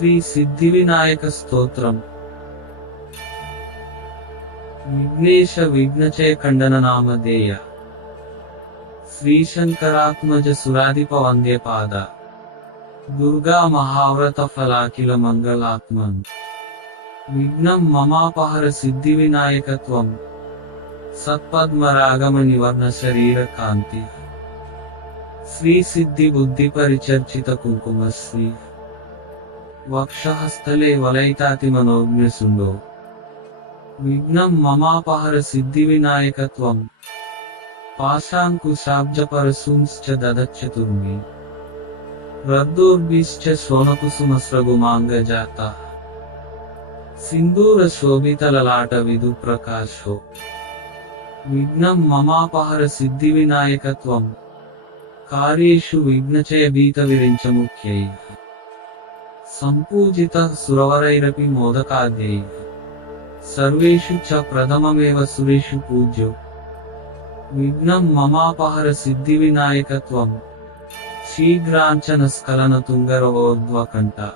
శ్రీ సిద్ధివినాయక స్తోత్రం. విఘ్నేశ విఘ్నచయ ఖండన నామధేయ. శ్రీశంకరాత్మజ సురాధిప వంద్యపాద. దుర్గా మహావ్రత ఫలాఖిల మంగళాత్మన్. విఘ్నం మమాపహర సిద్ధివినాయకత్వం. సత్పద్మరాగమ నివర్ణ శరీర కాంతి. శ్రీ సిద్ధి బుద్ధి పరిచర్చిత కుంకుమశ్రీ. వక్షహస్థలే వలయితాతి మనోజ్ఞసుండో. విఘ్నం మమాపహర సిద్ధివినాయకత్వం. పాశాంకుశాబ్జపరశూంశ్చ దదచ్చతుర్మి. రద్దోర్భిశ్చ శోణకుసుమస్రగుమాంగజాత. సింధూర శోభితలలాట విదు ప్రకాశో. విఘ్నం మమాపహర సిద్ధివినాయకత్వం. కార్యేషు విఘ్నచయ భీత విరించముఖ్యై. సంపూజిత సురవరైరపి మోదకాద్యై. సర్వేషు చ ప్రథమమేవ సురేషు పూజ్యో. విఘ్నం మమాపహర సిద్ధివినాయకత్వం. శీఘ్రాంచన స్ఖలన తుంగరవోర్ధ్వకంఠ.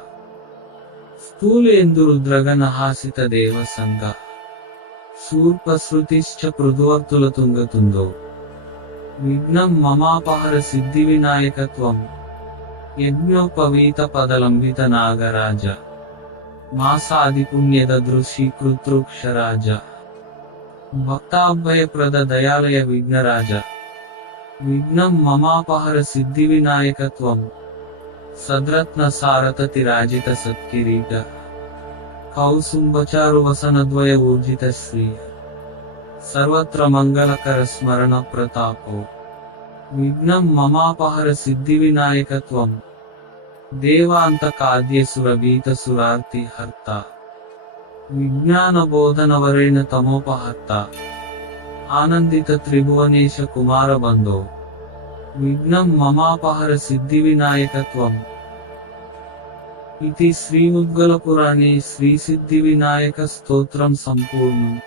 స్థూలేందురుద్రగణ హాసిత దేవ సంగ. శూర్పశ్రుతిశ్చ పృథువర్తుల తుంగతుందో. విఘ్నం మమాపహర సిద్ధివినాయకత్వం. యజ్ఞోపవీత పదలంబిత నాగరాజ. మాసాది పుణ్యదృశీ కృతృక్షరాజ. భక్తాభయప్రద దయాలయ విఘ్నరాజ. విఘ్నం మమాపహర సిద్ధివినాయకత్వం. సద్రత్న సారథతి రాజిత సత్కిరీట. కౌసుంభచారు వసనద్వయ ఊర్జిత శ్రీ. సర్వత్ర మంగళకర స్మరణ ప్రతాపో. విఘ్నం మమాపహర సిద్ధివినాయకత్వం. దేవాంతకాద్యసురభీత సురార్తి హర్త. విజ్ఞాన బోధనవరేణ తమోపహర్త. ఆనందిత త్రిభువనేశ కుమార బంధో. విఘ్నం మమాపహర సిద్ధివినాయకత్వం. ఇది శ్రీముద్గల పురాణే శ్రీ సిద్ధివినాయక స్తోత్రం సంపూర్ణం.